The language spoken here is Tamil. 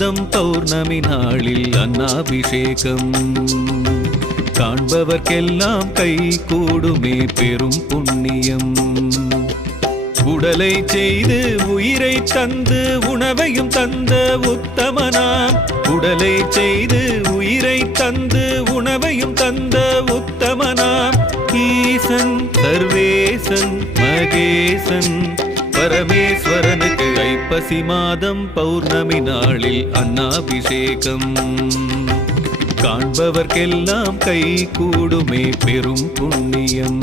மாதம் பௌர்ணமி நாளில் அன்னாபிஷேகம் காண்பவர்க்கெல்லாம் கை கூடுமே பெரும் புண்ணியம். உடலை செய்து உயிரை தந்து உணவையும் தந்த உத்தமனாம். உடலை செய்து உயிரை தந்து உணவையும் தந்த உத்தமனாம். ஈசன் சர்வேசன் மகேசன் பரமேஸ்வரனுக்கு ஐப்பசி மாதம் பௌர்ணமி நாளில் அன்னாபிஷேகம் காண்பவர்க்கெல்லாம் கை கூடுமே பெரும் புண்ணியம்.